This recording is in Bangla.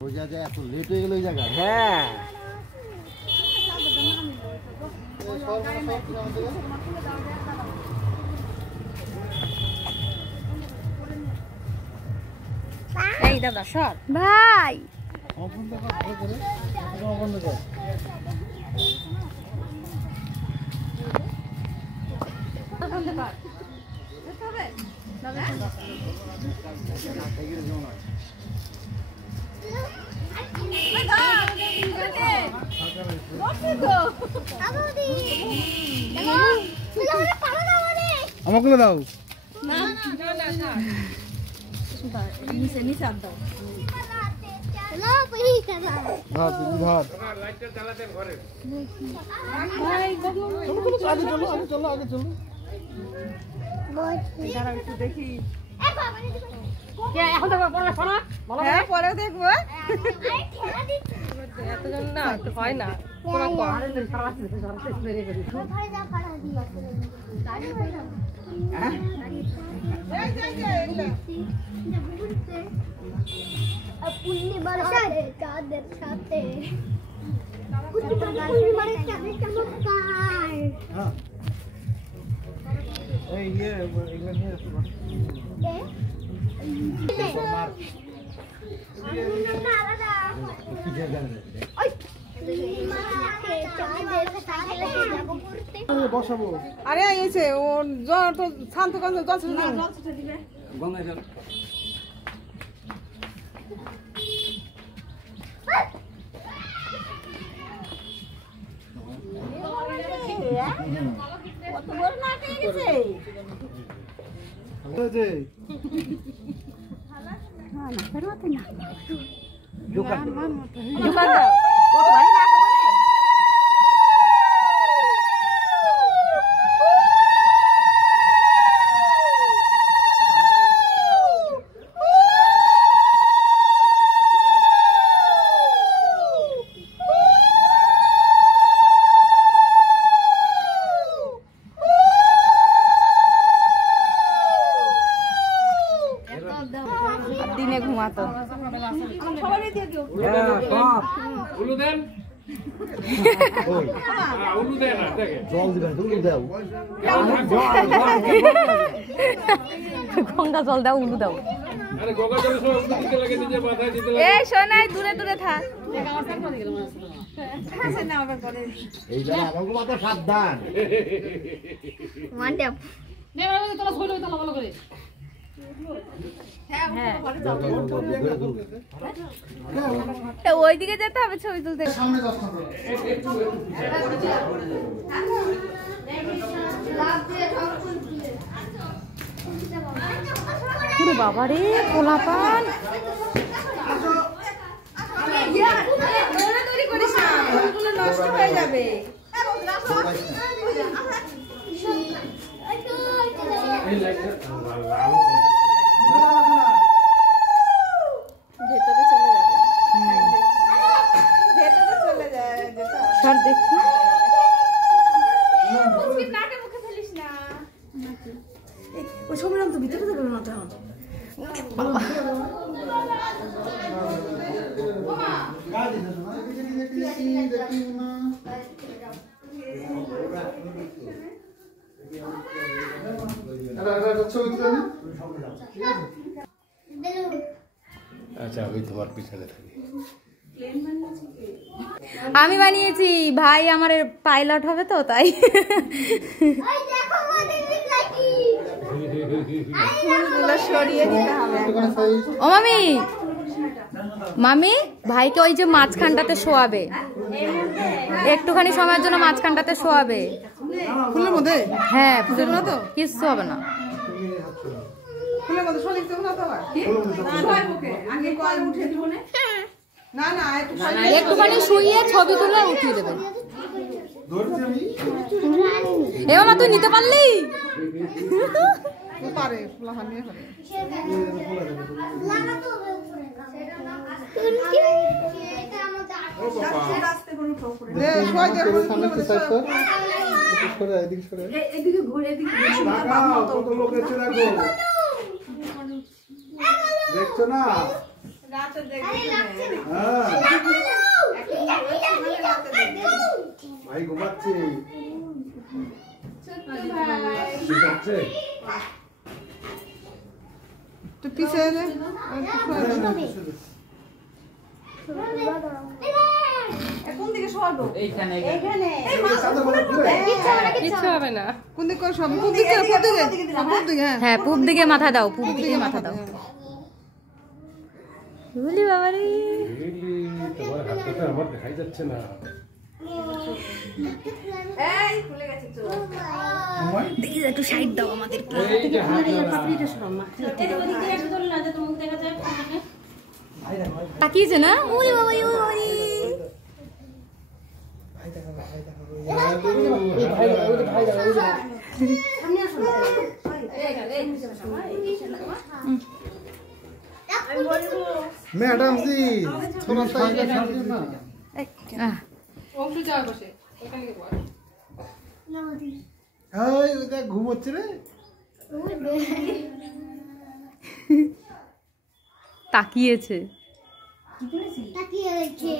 বোঝা যায় এত লেট হয়ে গেল ওই জায়গা। হ্যাঁ এই দাদা সর ভাই আমাকে দাও দেখি পরেও দেখবো এতজন না হয় না চাঁদের সাথে বসাবো। আরে এসে ও জ্বর তো শান্ত কাজ গঙ্গা জল কত বড় না পেয়ে গেছে দিনে ঘুমাতো গঙ্গা জল দাও উলু দাও এই শোনাই দূরে দূরে থাক ওইদিকে যেতে হবে ছবি তুলতে বাবা রে পোলাপান নষ্ট হয়ে যাবে ভেতরে চলে যাবে ভেতরে চলে যায় সর দেখি নাটে মুখে ফেলিস না ওই সময় তো ভিতরে যাবে না আচ্ছা আমি তোমার পিছনে থাকি। আমি বানিয়েছি ভাই আমার পাইলট হবে তো তাই সরিয়ে দিতে হবে ও মামি মামি ভাইকে ওই যে মাঝখানটাতে শোয়াবে একটুখানি সময়ের জন্য মাঝখানটাতে শোয়াবে ফুলের মধ্যে হ্যাঁ ফুলের মতো কিচ্ছু হবে না ফুলের মধ্যে শরীর তো না তো আগে কল উঠে দিব না না একটুখানি শুইয়ে ছবি তুলে উঠিয়ে দেবে এ মামা তুই নিতে পারলি পারে ফুলাহান নিয়ে পারে এদিকে ঘুরে দেখছো না রাতে দেখবি ভাই ঘুমাচ্ছে তো পিছে এলে কোন দিকে শোয়াবো কিচ্ছু হবে না। কোন দিকে করে শোয়াবো কোন দিকে পূব দিকে হ্যাঁ হ্যাঁ পূব দিকে মাথা দাও, পূব দিকে মাথা দাও। বলি বাবা রে, তোমার হাতটা আমার দেখাই যাচ্ছে না এই খুলে গেছে তো দেখি একটু সাইড দাও আমাদের। এই যে হাত তাকিয়েছে না? ওরে বাবা রে, ওরে বাবা রে। ম্যাডাম জি थोड़ा सा इधर छोड़ दो ना আহ, অংশ যাওয়া বসে এখানে গিয়ে বস এই ওটা ঘুমোচ্ছে রে তাকিয়েছে। তাকিয়ে রয়েছে